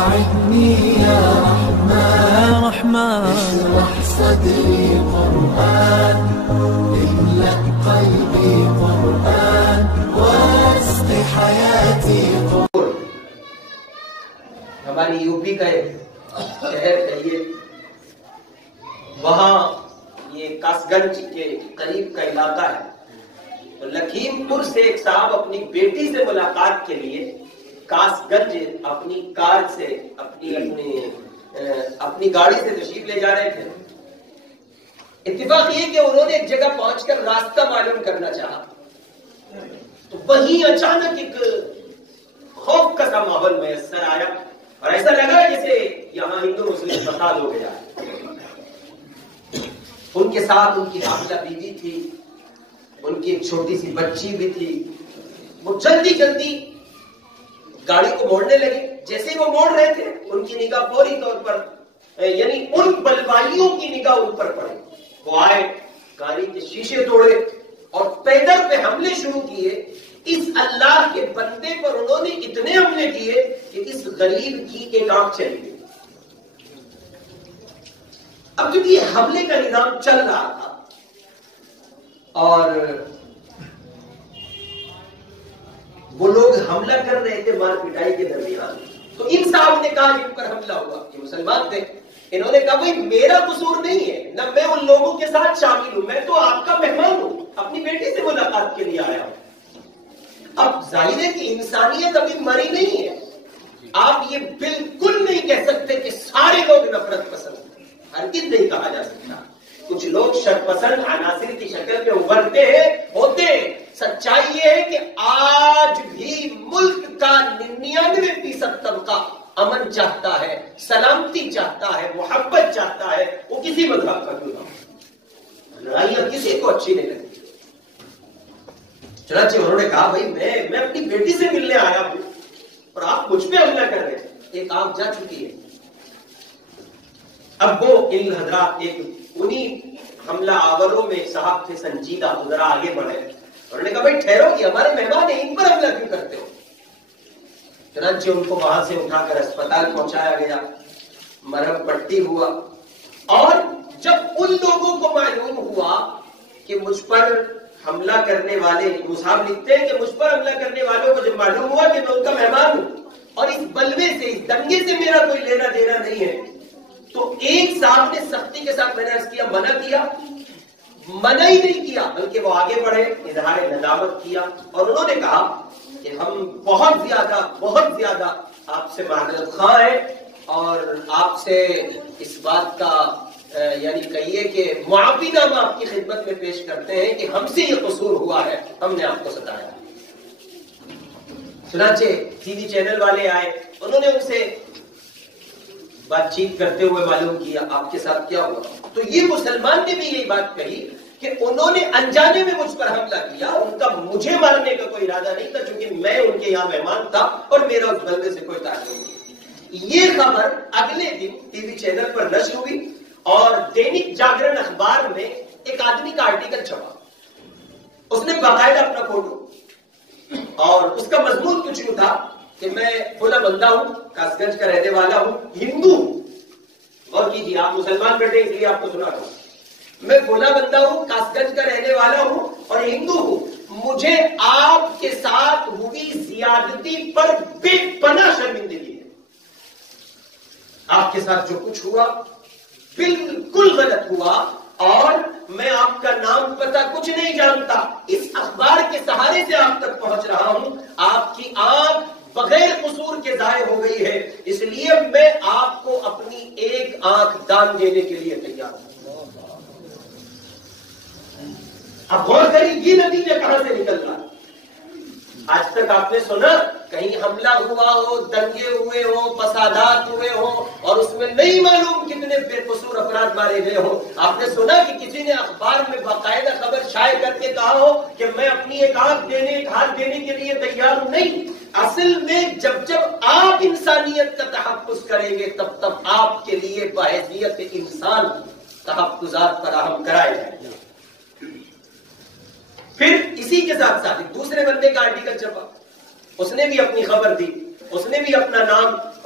ساعدني يا رحمن اشرح صدري قرآن املأ قلبي قرآن واسق حياتي قرآن. ہماری یوپی کا ایک شہر ہے یہ، وہاں یہ کاسگنج کے قریب کا علاقہ ہے. تو لکھیم پور سے ایک صاحب اپنی بیٹی سے ملاقات کے لیے کاسگنج اپنی کار سے اپنی گاڑی سے تشریف لے جا رہے تھے. اتفاق یہ کہ انہوں نے ایک جگہ پہنچ کر راستہ معلوم کرنا چاہا تو وہیں اچانک ایک خوف کا سا ماحول میسر آیا اور ایسا لگا جیسے یہاں ہندو مسلم فساد ہو گیا. ان کے ساتھ ان کی حاملہ بیوی تھی، ان کی ایک چھوٹی سی بچی بھی تھی. وہ جلدی جلدی گاڑی کو موڑنے لگے. جیسے وہ موڑ رہے تھے ان کی نگاہ فوری طور پر یعنی ان بلوائیوں کی نگاہ ان پر پڑے. وہ آئے، گاڑی کے شیشے توڑے اور پیدل پہ حملے شروع کیے. اس اللہ کے بندے پر انہوں نے اتنے حملے کیے کہ اس غریب کی ایک آنکھ چلی گئی. اب کیونکہ یہ حملے کا نظام چل رہا تھا اور وہ لوگ حملہ کر رہے تھے مار پٹائی کے درمیان، تو ان صاحب نے کہا جن پر حملہ ہوا، یہ مسلمان تھے، انہوں نے کہا بھائی میرا قصور نہیں ہے، نہ میں ان لوگوں کے ساتھ شامل ہوں، میں تو آپ کا مہمان ہوں، اپنی بیٹی سے ملاقات کے لیے آیا ہوں. اب ظاہر ہے کہ انسانیت ابھی مری نہیں ہے. آپ یہ بالکل نہیں کہہ سکتے کہ سارے لوگ نفرت پسند ہیں، ہرگز نہیں کہا جا سکتا. کچھ لوگ شرپسند عناصر کی شکل میں ابھرتے ہیں، ہوتے ہیں. سچائی یہ ہے کہ آج بھی ملک کا 99% طبقہ امن چاہتا ہے، سلامتی چاہتا ہے، محبت چاہتا ہے، وہ کسی مذہب کا کیوں نہ ہو. لڑائیاں کسی کو اچھی نہیں لگتی. چنانچہ انہوں نے کہا بھائی میں اپنی بیٹی سے ملنے آیا ہوں اور آپ مجھ پہ حملہ کر رہے ہیں. ایک آنکھ جا چکی ہے. اب وہ ان حضرات ایک انہی حملہ آوروں میں صاحب تھے سنجیدہ، ذرا آگے بڑھے. انہوں نے کہا بھائی ٹھہرو، یہ ہمارے مہمان ہیں، ان پر حملہ کیوں کرتے ہو؟ چنانچہ ان کو وہاں سے اٹھا کر اسپتال پہنچایا گیا، مرہم پٹی ہوا. اور جب ان لوگوں کو معلوم ہوا کہ مجھ پر حملہ کرنے والے، مصحف لکھتے ہیں کہ مجھ پر حملہ کرنے والوں کو جب معلوم ہوا کہ میں ان کا مہمان ہوں اور اس بلوے سے، اس دنگے سے میرا کوئی لینا دینا نہیں ہے، تو ایک صاحب نے سختی کے ساتھ، میں نے عرض کیا، منع ہی نہیں کیا، بلکہ وہ آگے بڑھے، اظہار ندامت کیا اور انہوں نے کہا کہ ہم بہت زیادہ آپ سے معذرت خواہ ہیں اور آپ سے اس بات کا یعنی کہیے کہ معافی نامہ آپ کی خدمت میں پیش کرتے ہیں کہ ہم سے یہ قصور ہوا ہے، ہم نے آپ کو ستایا. چنانچہ ٹی وی چینل والے آئے، انہوں نے ان سے بات چیت کرتے ہوئے معلوم کیا آپ کے ساتھ کیا ہوا. تو یہ مسلمان نے بھی یہی بات کہی کہ انہوں نے انجانے میں مجھ پر حملہ کیا، ان کا مجھے مارنے کا کوئی ارادہ نہیں تھا، چونکہ میں ان کے یہاں مہمان تھا اور میرا اس بلوے سے کوئی تعلق نہیں. یہ خبر اگلے دن ٹی وی چینل پر نشر ہوئی اور دینک جاگرن اخبار میں ایک آدمی کا آرٹیکل چھپا. اس نے باقاعدہ اپنا فوٹو اور اس کا مضمون کچھ یوں تھا کہ میں فلاں بندہ ہوں، کاسگنج کا رہنے والا ہوں، ہندو ہوں. اور کیجیے، آپ مسلمان بیٹھے اس لیے آپ کو سنا تھا. میں فلاں بندہ ہوں، کاسگنج کا رہنے والا ہوں اور ہندو ہوں. مجھے آپ کے ساتھ ہوئی زیادتی پر بے پناہ شرمندگی ہے. آپ کے ساتھ جو کچھ ہوا بالکل غلط ہوا اور میں آپ کا نام پتہ کچھ نہیں جانتا. اس اخبار کے سہارے سے آپ تک پہنچ رہا ہوں. آپ کی آنکھ بغیر قصور کے ضائع ہو گئی ہے، اس لیے میں آپ کو اپنی ایک آنکھ دان دینے کے لیے تیار ہوں. اب غور کریں یہ نتیجہ کہاں سے نکل رہا. آج تک آپ نے سنا کہیں حملہ ہوا ہو، دنگے ہوئے ہو، فسادات ہوئے ہو اور اس میں نہیں معلوم کتنے بے قصور افراد مارے گئے ہو. آپ نے سنا کہ کسی نے اخبار میں باقاعدہ خبر شائع کر کے کہا ہو کہ میں اپنی ایک آنکھ دینے، ایک ہاتھ دینے کے لیے تیار ہوں. نہیں، اصل میں جب آپ انسانیت کا تحفظ کریں گے تب آپ کے لیے بحیثیت انسان تحفظات فراہم کرائے جائیں گے. پھر اسی کے ساتھ ساتھ دوسرے بندے کا آرٹیکل چھپا، اس نے بھی اپنی خبر دی، اس نے بھی اپنا نام